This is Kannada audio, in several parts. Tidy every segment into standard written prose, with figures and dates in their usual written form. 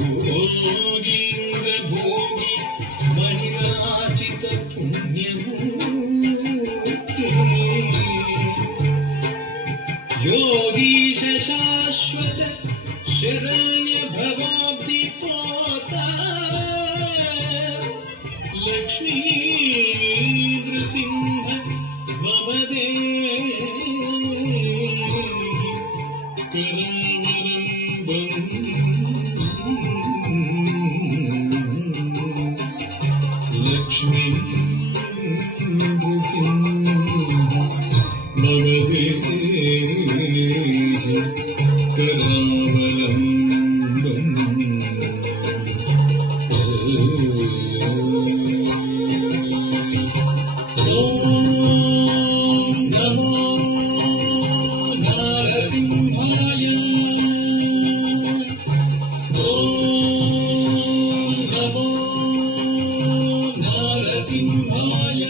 ಭೋಗೀಂದ್ರ ಭೋಗಿ ಮಣಿರಾಚಿತ ಪುಣ್ಯಮೂರ್ತಿ ಯೋಗೀಶ ಶಾಶ್ವತ ಶರಣ್ಯ ಭವಾಬ್ದಿ ಪೋತ ಲಕ್ಷ್ಮೀ ನೃಸಿಂಹ ಭವದೇ ಲಕ್ಷ್ಮೀ ನೃಸಿಂಹ ಭವದೇ ಕರಾವಲಂಬಂ ಓಂ ನಮೋ ನರಸಿಂಹಾಯ ಓಂ ನಮೋ ನರಸಿಂಹಾಯ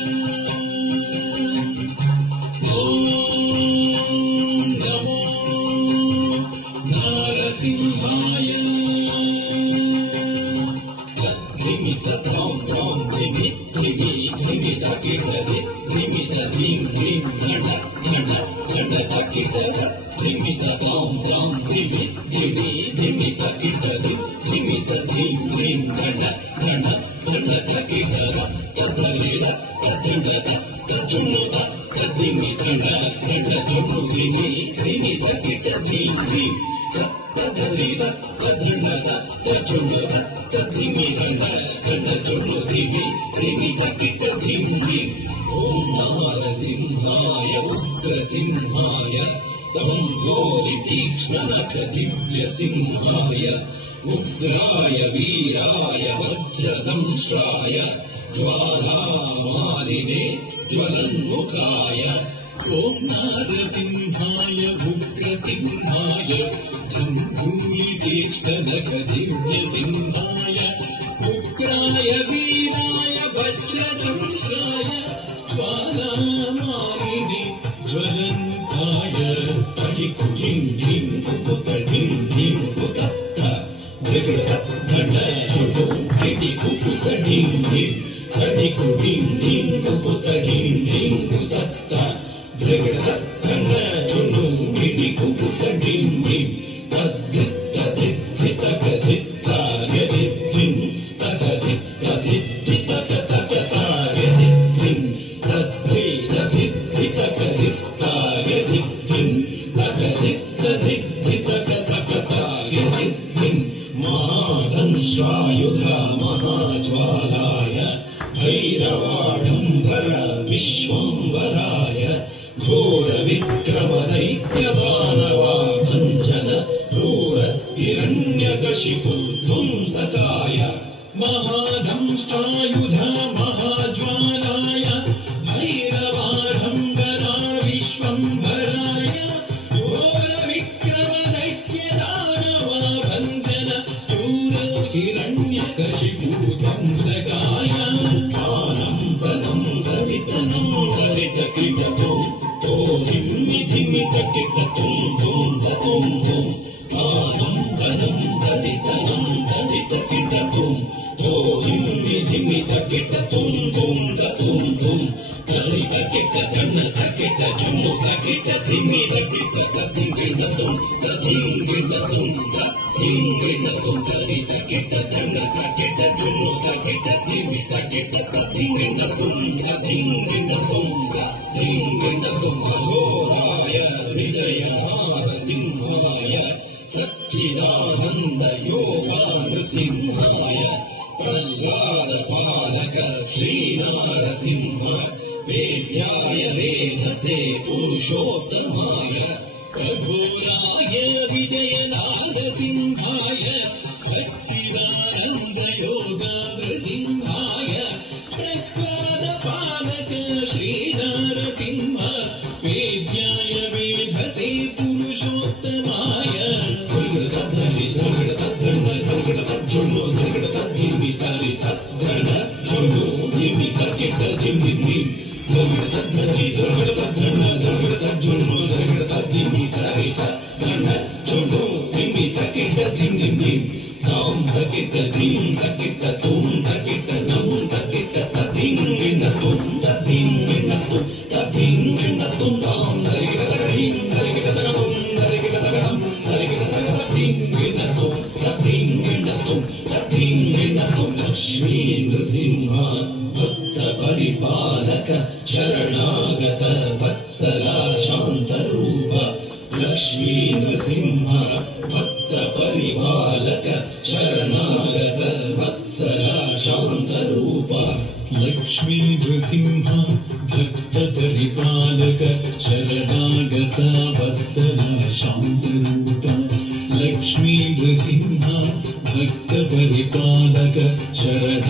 ಓಂ ನಮೋ ನರಸಿಂಹಾಯ ಧಿಮಿತ ಧಾಂ ಧಾಂ ಧಿಮಿ ಧಿಮಿ ಧಿಮಿತ ಕಿಟದೆ ಧಿಮಿತ ಧೀಂ ಧೀಂ ಘಟ ಘಟ ಘಟದ ಕಿಟದ ಧಿಮಿತ ಧಾಂ ಧಾಂ ಧಿಮಿ ಧಿಮಿ ಧಿಮಿತ ಕಿಟದೆ ಧಿಮಿತ ಧೀಂ ಧೀಂ ಘಟ ಘಟ ಘಟದ ಕಿಟದ ತಥಲಿದ ತಥಿಂಗದ ತಚುಣುದ ತಧಿಮಿ ಘಟ ಘಟ ಚುಣು ಧಿಮಿ ಧಿಮಿತ ಕಿಟ ಧೀಂ ಧೀಂ ತಥಲಿದ ತಥಿಂಗದ ತಚುಣುದ ತಧಿಮಿ ಘಟ ಘಟ ಚುಣು ಧಿಮಿ ಧಿಮಿತ ಕಿಟ ಧೀಂ ಧೀಂ ಓಂ ನರಸಿಂಹಾಯ ಉಗ್ರಸಿಂಹಾಯ ದಂಭೋರಿ ತೀಕ್ಷ್ಣನಖ ದಿವ್ಯ ಸಿಂಹಾಯ ಉಗ್ರಾಯ ವೀರಾಯ ವಜ್ರದಂಶ್ರಾಯ ಜ್ವಾಲಾಮಾಲಿನೇ ಜ್ವಲನ್ಮುಖಾಯ ಓಂ ನರಸಿಂಹಾಯ ಉಗ್ರಸಿಂಹಾಯ ದಂಭೂರಿ ತೀಕ್ಷ್ಣನಖ ದಿವ್ಯ ಸಿಂಹಾಯ ಉಗ್ರಾಯ ವೀರಾಯ ವಜ್ರದಂಶ್ರಾಯ ಜ್ವಾಲಾಮಾಲಿನೇ ಜ್ವಲನ್ಮುಖಾಯ ತಡಿಕು ಧಿಂ ಧಿಂ ಕುಕುತ ಧಿಂ ಧಿಂ ಕುತತ್ತ ಧೃಗತ ಘಟ ಚುಟು ಧಿಟಿ ಕುಕುತ ಧಿಂ ಧಿಂ ತಡಿಕು ಧಿಂ ಧಿಂ ಕುಕುತ ಧಿಂ ಧಿಂ ಕುತತ್ತ ಧೃಗತ ಘಟ ಚುಟು ಧಿಟಿ ಕುಕುತ ಧಿಂ ಧಿಂ ತದ್ಧಿತ್ತ ಧಿದ್ಧಿತ ಗಧಿತ್ತಾರ್ಯ ಧಿದ್ಧಿಂ ತಗಧಿತ್ತ ಧಿದ್ಧಿತ ಕತಕತಾರ್ಯ ಧಿದ್ಧಿಂ ತದ್ಧೀತ ಧಿದ್ಧಿತ ಗಧಿತ್ತಾರ್ಯ ಧಿದ್ಧಿಂ ತಗಧಿತ್ತ ಧಿದ್ಧಿತ ಕತಕತಾರ್ಯ ಧಿದ್ಧಿಂ ಮಹಾದಂಶ್ರಾಯುಧ ಮಹಾಜ್ವಾಲಾಯ ಭೈರವಾಢಂಬರ ವಿಶ್ವಂಬರಾಯ ಘೋರ ವಿಕ್ರಮ ದೈತ್ಯ ದಾನವಾಭಂಜನ ಕ್ರೂರ ಹಿರಣ್ಯಕಶಿಪು ಧ್ವಂಸಕಾಯ ಮಹಾದಂಷ್ಟ್ರಾಯುಧ ಮಹಾಜ್ವಾಲಾಯ ಭೈರವಾಢಂಬರ ವಿಶ್ವಂಬರಾಯ ಘೋರ ವಿಕ್ರಮ ದೈತ್ಯ ದಾನವಾಭಂಜನ ಕ್ರೂರ ಹಿರಣ್ಯಕಶಿಪು ಧ್ವಂಸಕಾಯ ಆನಂದನಂ ಧರಿತನಂ ಧರಿತ ಕಿಟತುಂ ಧಿಮ್ಮಿ ಧಿಮಿತ ಕಿಟತುಂ ಧುಂ ಧತುಂ ಧುಂ ಆನಂದನಂ ಧರಿತನಂ ಧರಿತ ಕಿಟತುಂ ಧಿಮ್ಮಿ ಧಿಮಿತ ಕಿಟತುಂ ಧುಂ ಧತುಂ ಧುಂ ಧರಿತ ಕಿಟ ಧಣ್ಣತ ಕಿಟ ಚುಮ್ಮುತ ಕಿಟ ಧಿಮಿತ ಕಿಟ ತಥಿಂಗಿಣತುಂ ತಥಿಂಗಿಣತುಂ ತಥಿಂಗಿಣತುಂ ಧರಿತ ಕಿಟ ಧಣ್ಣತ ಕಿಟ ಚುಮ್ಮುತ ಕಿಟ ಧಿಮಿತ ಕಿಟ ತಥಿಂಗಿಣತುಂ ತಥಿಂಗಿಣತುಂ ತಥಿಂಗಿಣತುಂ ಅಘೋರಾಯ ವಿಜಯಹಾರ ಸಿಂಹಾಯ ಸಚ್ಚಿದಾನಂದ ಯೋಗ ನೃಸಿಂಹಾಯ ಪ್ರಹ್ಲಾದ ಪಾಲಕ ಶ್ರೀನಾರಸಿಂಹ ವೇದ್ಯಾಯ ವೇಧಸೆ ಪುರುಷೋತ್ತಮಾಯ ಪ್ರಭುರಾಯ ವಿಜಯ ನಾರಸಿಂಹಾಯ ಸಚ್ಚಿದಾನಂದ ಯೋಗ ನೃಸಿಂಹಾಯ ಪ್ರಹ್ಲಾದ ಪಾಲಕ ಶ್ರೀನಾರಸಿಂಹ ವೇದ್ಯಾಯ ವೇಧಸೆ ಪುರುಷೋತ್ತಮಾಯ ಜುಣ್ಣು ಧಗಡ ಧಿಮ್ಮಿ ತರಿ ತದ್ಧಣ ಜುಣ್ಣು ಧಿಮ್ಮಿ ತರ್ಕಿಟ್ಟ ಧಿಮ್ಮಿ ಧಿಮ್ ಧಗಡ ತದ್ಧನಿ ಧಗಡ ತದ್ಧಣ ಧಗಡ ತಜ್ಜುಣ್ಣು ಧಗಡ ತದ್ಧಿಮ್ಮಿ ತರಿ ತದ್ಧಣ ಜುಣ್ಣು ಧಿಮ್ಮಿ ತರ್ಕಿಟ್ಟ ಧಿಮ್ ಧಿಮ್ ಧಿಮ್ ತಾಂ ತಕಿಟ ಧಿಂ ತಕಿಟ ತುಂ ತಕಿಟ ನಂ ತಕಿಟ ತಧಿಂ ಗಿಣ್ಣ ತುಂ ತಧಿಂ ಗಿಣ್ಣ ತುಂ ತಧಿಂ ಗಿಣ್ಣ ತುಂ ತಾಂ ಧರಿಗಿಟ ತಗಧಿಂ ಧರಿಗಿಟ ತಗದುಂ ಧರಿಗಿಟ ತಗದಂ ಧರಿಗಿಟ ತಗಧಿಂ ಗಿಣ್ಣ ತುಂ ತಧಿಂ ಗಿಣ್ಣ ತುಂ ತಧಿಂ ಗಿಣ್ಣ ತುಂ ಲಕ್ಷ್ಮೀ ನೃಸಿಂಹ ಭಕ್ತ ಪರಿಪಾಲಕ ಶರಣಾಗತ ವತ್ಸಲ ಶಾಂತರೂಪ ಲಕ್ಷ್ಮೀ ನೃಸಿಂಹ ಭಕ್ತ ಪರಿಪಾಲಕ ಶರಣಾಗತ ವತ್ಸಲ ಶಾಂತರೂಪ ಲಕ್ಷ್ಮೀ ನೃಸಿಂಹ ಭಕ್ತ ಪರಿಪಾಲಕ ಶರಣಾಗತ ವತ್ಸಲ ಶಾಂತರೂಪ ಲಕ್ಷ್ಮೀ ನೃಸಿಂಹ ಭಕ್ತ ಪರಿಪಾಲಕ ಶರಣ